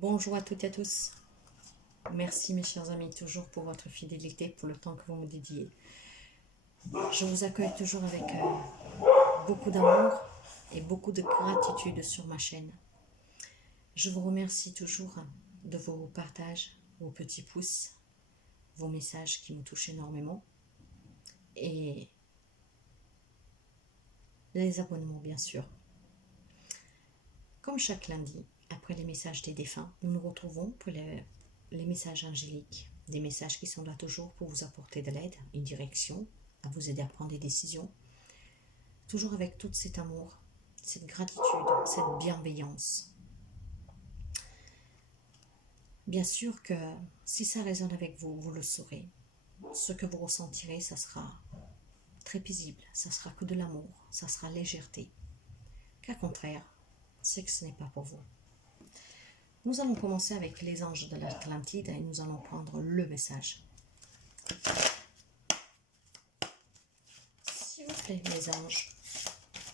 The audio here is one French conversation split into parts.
Bonjour à toutes et à tous. Merci mes chers amis toujours pour votre fidélité, pour le temps que vous me dédiez. Je vous accueille toujours avec beaucoup d'amour et beaucoup de gratitude sur ma chaîne. Je vous remercie toujours de vos partages, vos petits pouces, vos messages qui me touchent énormément et les abonnements bien sûr. Comme chaque lundi, après les messages des défunts, nous nous retrouvons pour les messages angéliques, des messages qui sont là toujours pour vous apporter de l'aide, une direction, à vous aider à prendre des décisions, toujours avec tout cet amour, cette gratitude, cette bienveillance. Bien sûr que si ça résonne avec vous, vous le saurez. Ce que vous ressentirez, ça sera très paisible, ça sera que de l'amour, ça sera légèreté. Qu'au contraire, c'est que ce n'est pas pour vous. Nous allons commencer avec les anges de l'Atlantide et nous allons prendre le message. S'il vous plaît, mes anges,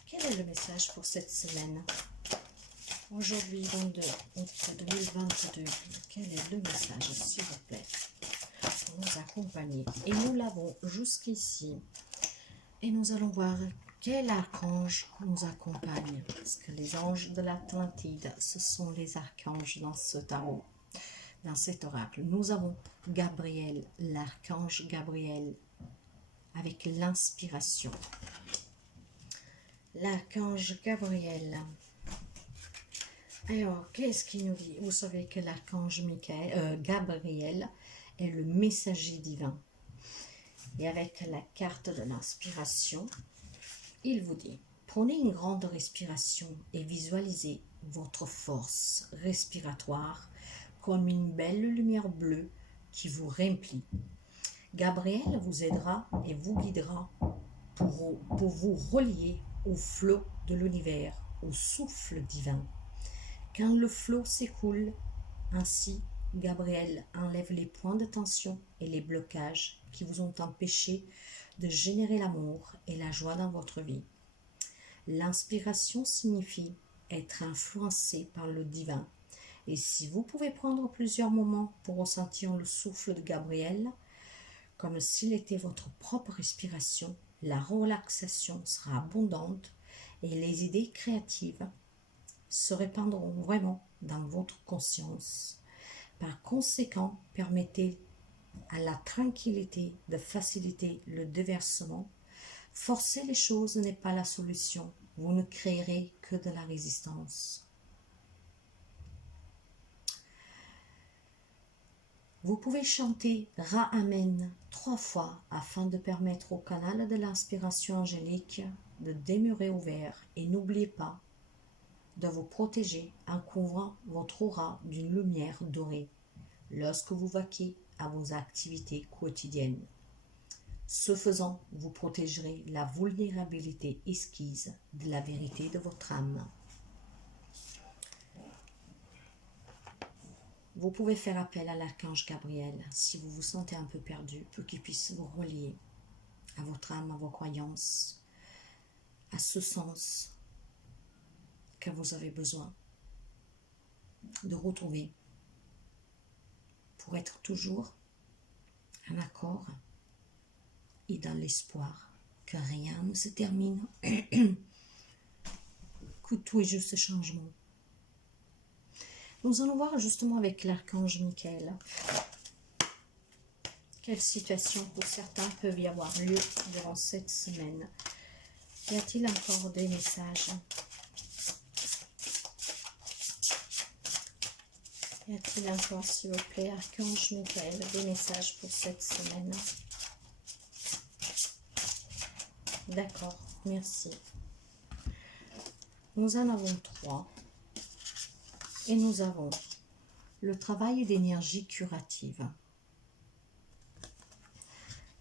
quel est le message pour cette semaine? Aujourd'hui, 22 août 2022, quel est le message, s'il vous plaît, pour nous accompagner? Et nous l'avons jusqu'ici. Et nous allons voir quel archange nous accompagne. Parce que les anges de l'Atlantide, ce sont les archanges dans ce tarot, dans cet oracle. Nous avons Gabriel, l'archange Gabriel, avec l'inspiration. L'archange Gabriel. Alors, qu'est-ce qu'il nous dit? Vous savez que l'archange Gabriel est le messager divin. Et avec la carte de l'inspiration, il vous dit, prenez une grande respiration et visualisez votre force respiratoire comme une belle lumière bleue qui vous remplit. Gabriel vous aidera et vous guidera pour vous relier au flot de l'univers, au souffle divin. Quand le flot s'écoule, ainsi, Gabriel enlève les points de tension et les blocages qui vous ont empêché de générer l'amour et la joie dans votre vie. L'inspiration signifie être influencé par le divin. Et si vous pouvez prendre plusieurs moments pour ressentir le souffle de Gabriel, comme s'il était votre propre respiration, la relaxation sera abondante et les idées créatives se répandront vraiment dans votre conscience. Par conséquent, permettez à la tranquillité de faciliter le déversement. Forcer les choses n'est pas la solution. Vous ne créerez que de la résistance. Vous pouvez chanter Ra Amen 3 fois afin de permettre au canal de l'inspiration angélique de demeurer ouvert. Et n'oubliez pas de vous protéger en couvrant votre aura d'une lumière dorée lorsque vous vaquez à vos activités quotidiennes. Ce faisant, vous protégerez la vulnérabilité esquisse de la vérité de votre âme. Vous pouvez faire appel à l'archange Gabriel si vous vous sentez un peu perdu pour qu'il puisse vous relier à votre âme, à vos croyances, à ce sens que vous avez besoin de retrouver pour être toujours en accord et dans l'espoir que rien ne se termine, que tout est juste changement. Nous allons voir justement avec l'archange Michael quelle situation pour certains peuvent y avoir lieu durant cette semaine. Y a-t-il encore des messages? Y a-t-il encore, s'il vous plaît, archange Michael, des messages pour cette semaine? D'accord, merci. Nous en avons 3. Et nous avons le travail d'énergie curative.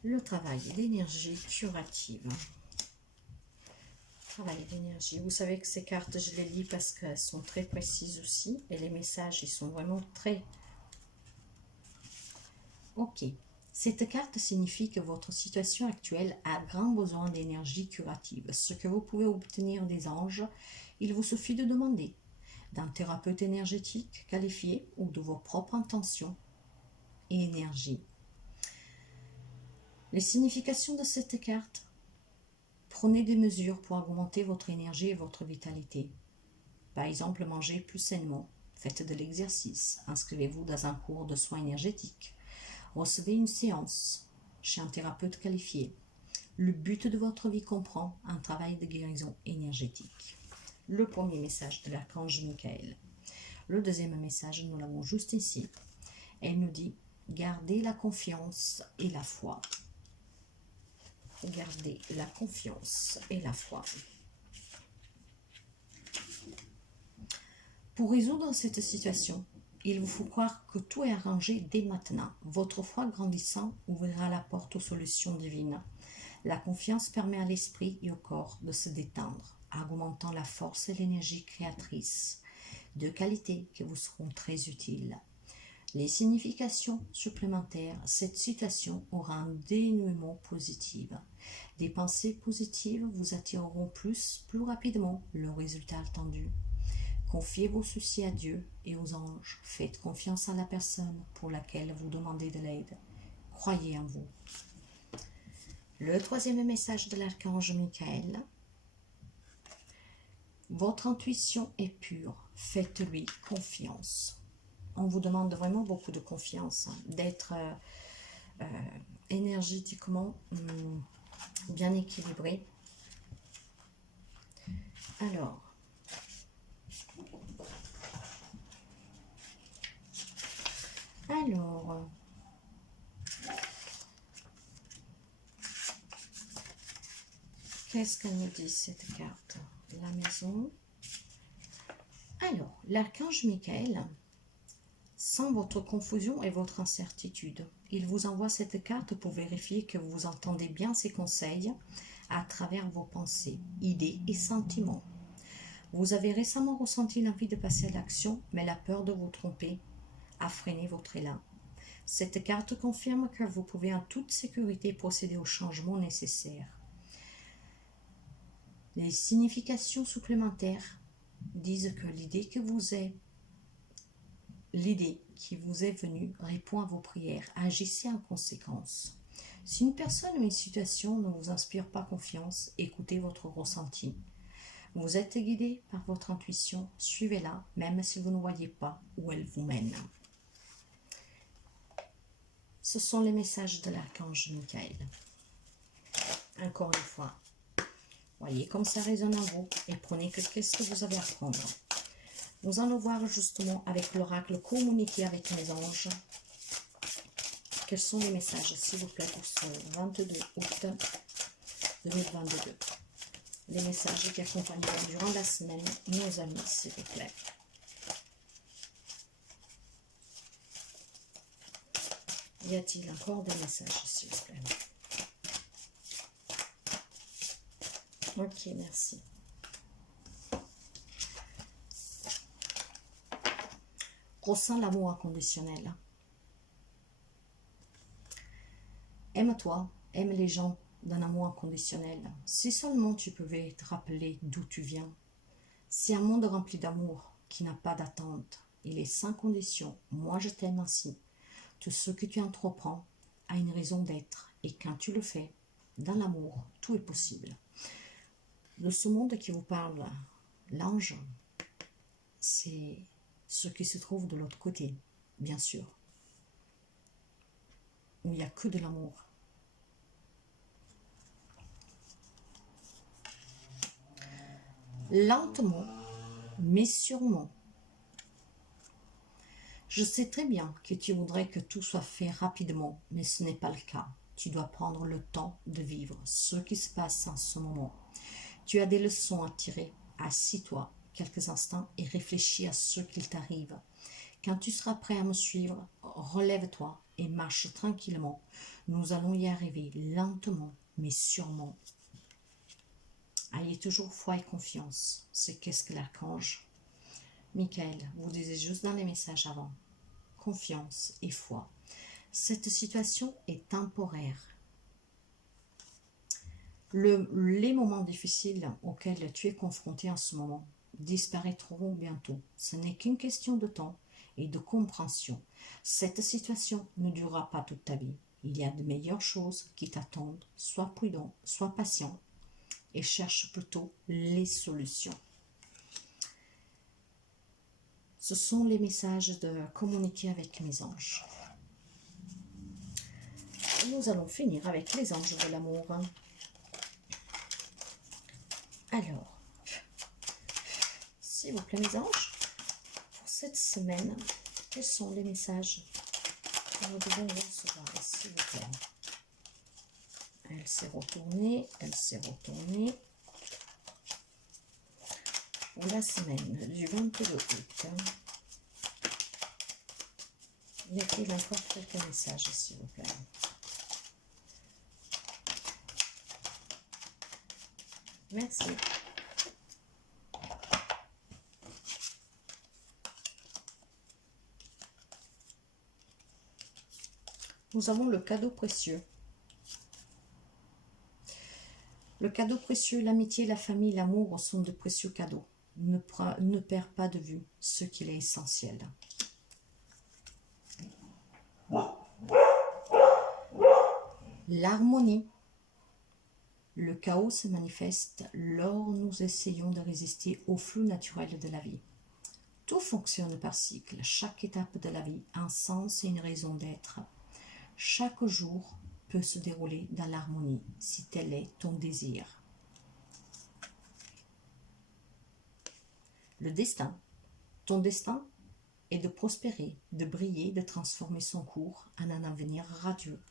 Le travail d'énergie curative. Travail d'énergie. Vous savez que ces cartes, je les lis parce qu'elles sont très précises aussi. Et les messages, ils sont vraiment très... Ok. Cette carte signifie que votre situation actuelle a grand besoin d'énergie curative. Ce que vous pouvez obtenir des anges, il vous suffit de demander. d'un thérapeute énergétique qualifié ou de vos propres intentions et énergies. Les significations de cette carte. Prenez des mesures pour augmenter votre énergie et votre vitalité. Par exemple, mangez plus sainement, faites de l'exercice, inscrivez-vous dans un cours de soins énergétiques, recevez une séance chez un thérapeute qualifié. Le but de votre vie comprend un travail de guérison énergétique. Le premier message de l'archange Michael. Le deuxième message, nous l'avons juste ici. Elle nous dit, gardez la confiance et la foi. Gardez la confiance et la foi. Pour résoudre cette situation, il vous faut croire que tout est arrangé dès maintenant. Votre foi grandissant ouvrira la porte aux solutions divines. La confiance permet à l'esprit et au corps de se détendre, augmentant la force et l'énergie créatrice, deux qualités qui vous seront très utiles. Les significations supplémentaires, cette situation aura un dénouement positif. Des pensées positives vous attireront plus rapidement le résultat attendu. Confiez vos soucis à Dieu et aux anges. Faites confiance à la personne pour laquelle vous demandez de l'aide. Croyez en vous. Le troisième message de l'archange Michael. Votre intuition est pure. Faites-lui confiance. On vous demande vraiment beaucoup de confiance, d'être énergétiquement bien équilibré. Alors, qu'est-ce qu'elle nous dit cette carte? La maison. Alors, l'archange Michael sent votre confusion et votre incertitude. Il vous envoie cette carte pour vérifier que vous entendez bien ses conseils à travers vos pensées, idées et sentiments. Vous avez récemment ressenti l'envie de passer à l'action, mais la peur de vous tromper a freiné votre élan. Cette carte confirme que vous pouvez en toute sécurité procéder aux changements nécessaires. Les significations supplémentaires disent que l'idée qui vous est venue répond à vos prières. Agissez en conséquence. Si une personne ou une situation ne vous inspire pas confiance, écoutez votre ressenti. Vous êtes guidé par votre intuition, suivez-la, même si vous ne voyez pas où elle vous mène. Ce sont les messages de l'archange Michael. Encore une fois, voyez comme ça résonne en vous et prenez qu'est-ce que vous avez à prendre. Nous allons voir justement avec l'oracle communiquer avec les anges. Quels sont les messages, s'il vous plaît, pour ce 22 août 2022. Les messages qui accompagneront durant la semaine nos amis, s'il vous plaît. Y a-t-il encore des messages, s'il vous plaît? Ok, merci. Ressens l'amour inconditionnel. Aime-toi, aime les gens d'un amour inconditionnel. Si seulement tu pouvais te rappeler d'où tu viens. C'est un monde rempli d'amour qui n'a pas d'attente. Il est sans condition. Moi, je t'aime ainsi. Tout ce que tu entreprends a une raison d'être. Et quand tu le fais, dans l'amour, tout est possible. De ce monde qui vous parle, l'ange, c'est ce qui se trouve de l'autre côté, bien sûr. Où il n'y a que de l'amour. Lentement, mais sûrement. Je sais très bien que tu voudrais que tout soit fait rapidement, mais ce n'est pas le cas. Tu dois prendre le temps de vivre ce qui se passe en ce moment. Tu as des leçons à tirer. Assis-toi quelques instants et réfléchis à ce qu'il t'arrive. Quand tu seras prêt à me suivre, relève-toi et marche tranquillement. Nous allons y arriver lentement, mais sûrement. Ayez toujours foi et confiance. C'est qu'est-ce que l'archange Michael vous disait juste dans les messages avant. Confiance et foi. Cette situation est temporaire. Les moments difficiles auxquels tu es confronté en ce moment disparaîtront bientôt. Ce n'est qu'une question de temps et de compréhension. Cette situation ne durera pas toute ta vie. Il y a de meilleures choses qui t'attendent. Sois prudent, sois patient et cherche plutôt les solutions. Ce sont les messages de communiquer avec mes anges. Nous allons finir avec les anges de l'amour. Alors, s'il vous plaît mes anges, pour cette semaine, quels sont les messages que nous devons recevoir, s'il vous plaît? Elle s'est retournée, elle s'est retournée. Pour la semaine du 22 août, y a-t-il encore quelques messages, s'il vous plaît? Merci. Nous avons le cadeau précieux. Le cadeau précieux, l'amitié, la famille, l'amour sont de précieux cadeaux. Ne perds pas de vue ce qu'il est essentiel. L'harmonie. Le chaos se manifeste lors où nous essayons de résister au flux naturel de la vie. Tout fonctionne par cycle. Chaque étape de la vie a un sens et une raison d'être. Chaque jour peut se dérouler dans l'harmonie si tel est ton désir. Le destin. Ton destin est de prospérer, de briller, de transformer son cours en un avenir radieux.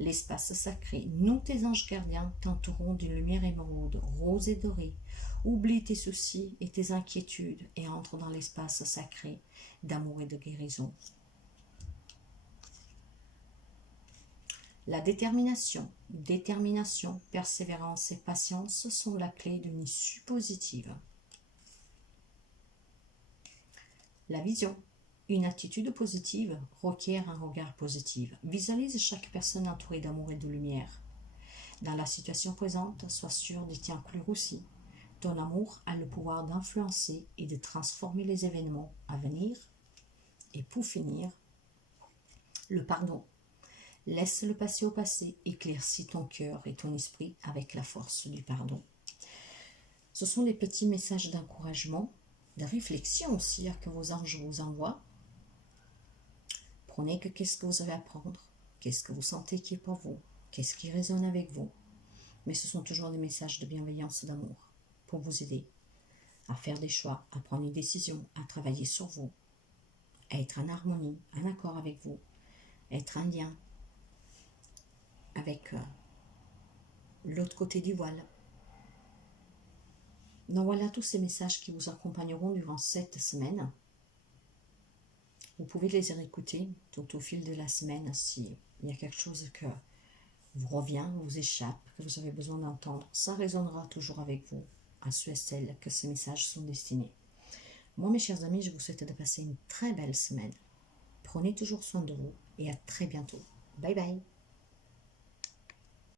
L'espace sacré. Nous, tes anges gardiens, t'entourons d'une lumière émeraude, rose et dorée. Oublie tes soucis et tes inquiétudes et entre dans l'espace sacré d'amour et de guérison. La détermination, persévérance et patience sont la clé d'une issue positive. La vision. Une attitude positive requiert un regard positif. Visualise chaque personne entourée d'amour et de lumière. Dans la situation présente, sois sûr d'y inclure aussi. Ton amour a le pouvoir d'influencer et de transformer les événements à venir. Et pour finir, le pardon. Laisse le passé au passé, éclaircis ton cœur et ton esprit avec la force du pardon. Ce sont les petits messages d'encouragement, de réflexion aussi que vos anges vous envoient. Prenez qu'est-ce que vous avez à prendre, qu'est-ce que vous sentez qui est pour vous, qu'est-ce qui résonne avec vous. Mais ce sont toujours des messages de bienveillance et d'amour pour vous aider à faire des choix, à prendre une décision, à travailler sur vous, à être en harmonie, en accord avec vous, être en lien avec l'autre côté du voile. Donc voilà tous ces messages qui vous accompagneront durant cette semaine. Vous pouvez les réécouter tout au fil de la semaine s'il y a quelque chose que vous revient, vous échappe, que vous avez besoin d'entendre. Ça résonnera toujours avec vous, à ceux et celles que ces messages sont destinés. Moi, mes chers amis, je vous souhaite de passer une très belle semaine. Prenez toujours soin de vous et à très bientôt. Bye bye.